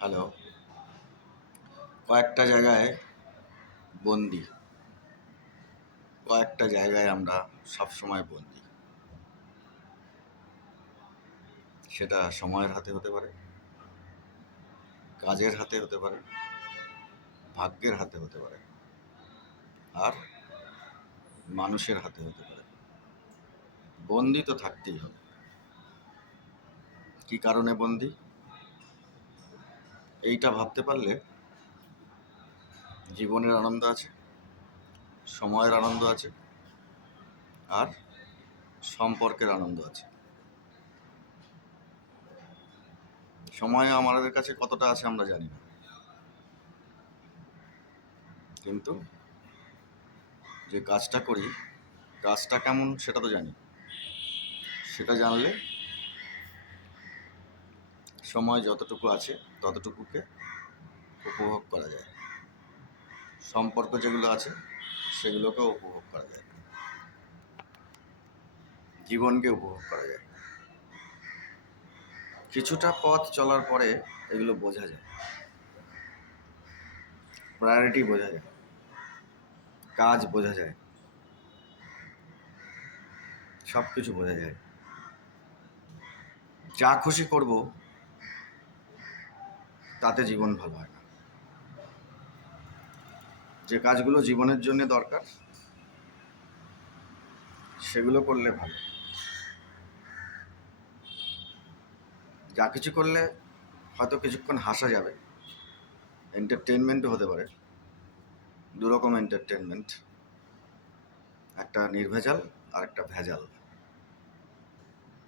Hello. কয়েকটা জায়গায় বন্দি, কয়েকটা জায়গায় আমরা সবসময় বন্দি। সেটা সময়ের হাতে হতে পারে, কাজের হাতে হতে পারে, ভাগ্যের হাতে হতে পারে, আর মানুষের হাতে হতে পারে। বন্দি তো থাকতেই হবে। কি কারণে বন্দি? এইটা ভাবতে পারলে জীবনের আনন্দ আছে, সময়ের আনন্দ আছে, আর সম্পর্কের আনন্দ আছে। সময় আমাদের কাছে কতটা আছে আমরা জানি না, কিন্তু যে কাজটা করি কাজটা কেমন সেটা তো জানি। সেটা জানলে সময় যতটুকু আছে ততটুকুকে উপভোগ করা যায়, সম্পর্ক যেগুলো আছে সেগুলোকেও উপভোগ করা যায়, জীবনকে উপভোগ করা যায়। কিছুটা পথ চলার পরে এগুলো বোঝা যায়, প্রায়োরিটি বোঝা যায়, কাজ বোঝা যায়, সব কিছু বোঝা যায়। যা খুশি করব তাতে জীবন ভালো হয় না। যে কাজগুলো জীবনের জন্য দরকার সেগুলো করলে ভালো। যা কিছু করলে হয়তো কিছুক্ষণ হাসা যাবে, এন্টারটেনমেন্টও হতে পারে। দুরকম এন্টারটেনমেন্ট, একটা নির্ভেজাল আর একটা ভেজাল।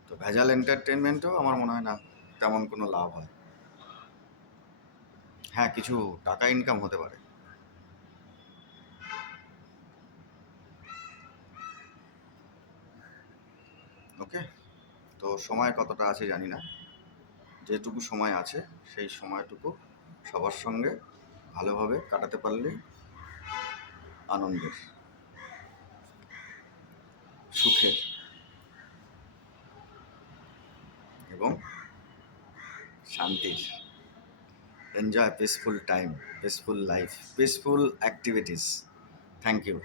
তো ভেজাল এন্টারটেনমেন্টও আমার মনে হয় না তেমন কোনো লাভ হয়। হ্যাঁ, কিছু টাকা ইনকাম হতে পারে। ওকে, তো সময় কতটা আছে জানি না, যেটুকু সময় আছে সেই সময়টুকু সবার সঙ্গে ভালোভাবে কাটাতে পারলেই আনন্দের, সুখের এবং শান্তির। Enjoy peaceful time, peaceful life, peaceful activities. Thank you.